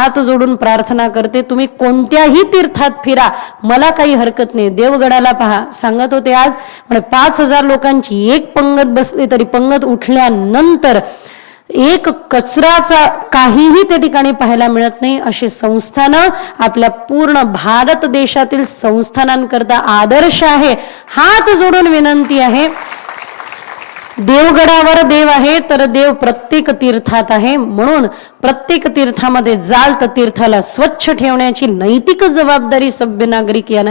हात जोडून प्रार्थना करते, तुम्ही कोणत्याही तीर्थात फिरा, मला काही हरकत नाही. देवगडाला पहा, सांगत होते आज, म्हणजे 5,000 लोकांची एक पंगत बसली तरी पंगत उठल्यानंतर एक कचराचा काहीही त्या ठिकाणी पाहायला मिळत नाही. अशी संस्थानं आपल्या पूर्ण भारत देशातील संस्थानांकरता आदर्श आहे. हात जोडून विनंती आहे, देवगडावर देव आहे तर देव प्रत्येक तीर्थात आहे. म्हणून प्रत्येक तीर्थामध्ये जाल तर तीर्थाला स्वच्छ ठेवण्याची नैतिक जबाबदारी सभ्य नागरिक या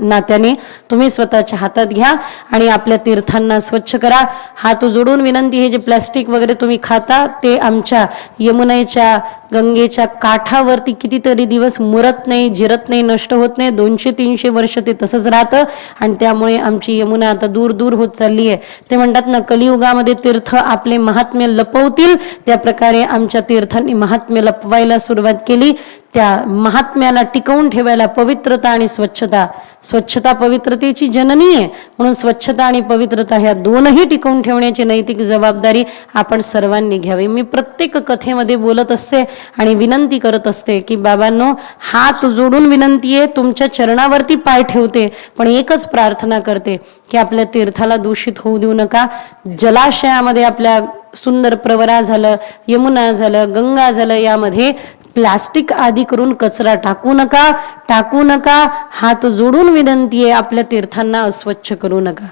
नात्याने तुम्ही स्वतःच्या हातात घ्या आणि आपल्या तीर्थांना स्वच्छ करा. हात जोडून विनंती, हे जे प्लास्टिक वगैरे तुम्ही खाता ते आमच्या यमुनेच्या गंगेच्या काठावरती कितीतरी दिवस मुरत नाही, जिरत नाही, नष्ट होत नाही. 200-300 वर्ष ते तसंच राहतं आणि त्यामुळे आमची यमुना आता दूर दूर होत चालली आहे. ते म्हणतात ना, कलियुगामध्ये तीर्थ आपले महात्म्य लपवतील, त्या प्रकारे आमच्या तीर्थांनी महात्म्य लपवायला सुरुवात केली. त्या महात्म्याला टिकवून ठेवायला पवित्रता आणि स्वच्छता, स्वच्छता पवित्रतेची जननी आहे. म्हणून स्वच्छता आणि पवित्रता ह्या दोनही टिकवून ठेवण्याची नैतिक जबाबदारी आपण सर्वांनी घ्यावी. मी प्रत्येक कथेमध्ये बोलत असते आणि विनंती करत असते की बाबांनो, हात जोडून विनंती आहे, तुमच्या चरणावरती पाय ठेवते, पण एकच प्रार्थना करते की आपल्या तीर्थाला दूषित होऊ देऊ नका. जलाशयामध्ये आपल्या सुंदर प्रवरा झालं, यमुना झालं, गंगा झालं, यामध्ये प्लास्टिक आदी करून कचरा टाकू नका. हात जोडून विनंती आहे, आपल्या तीर्थांना अस्वच्छ करू नका.